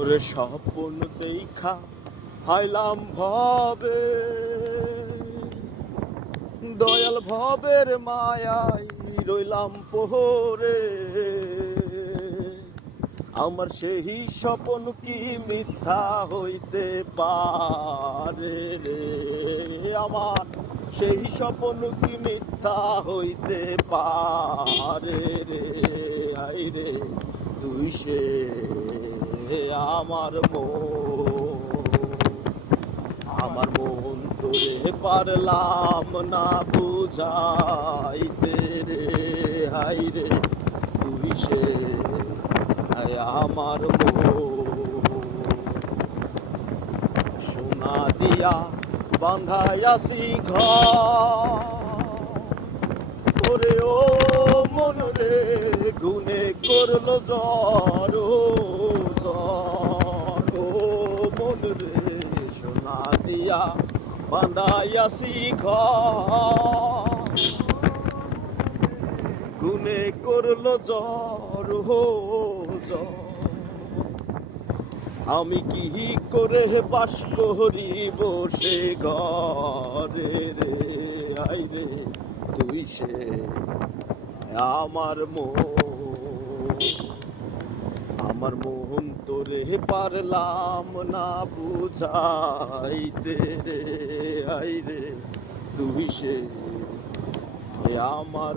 ওরে স্বপ্ন দেখা হাইলাম ভবে, দয়াল ভবের মায়ায় রইলাম পোহরে। আমার সেই স্বপ্ন কি মিথ্যা হইতে পারে রে? আমার সেই স্বপ্ন কি মিথ্যা হইতে পারে রে? আই রে তুই সে আমার মন তোরে পারলাম না বুঝাইতে রে। হাই রে তুই সে আমার সোনা দিয়া বান্ধাইয়াছি ঘর, ওরে ও মন রে গুনে করলো জ্বর, ও মন রে সোনা দিয়া বান্ধাইয়াছি ঘর, গুনে করলো জ্বর, জ্বর। আমি কি করে বাস করি বসে ঘরে রে? আই রে তুই সে আমার মন তোরে পারলাম না বুঝাইতে রে। আই রে তুই সে আমার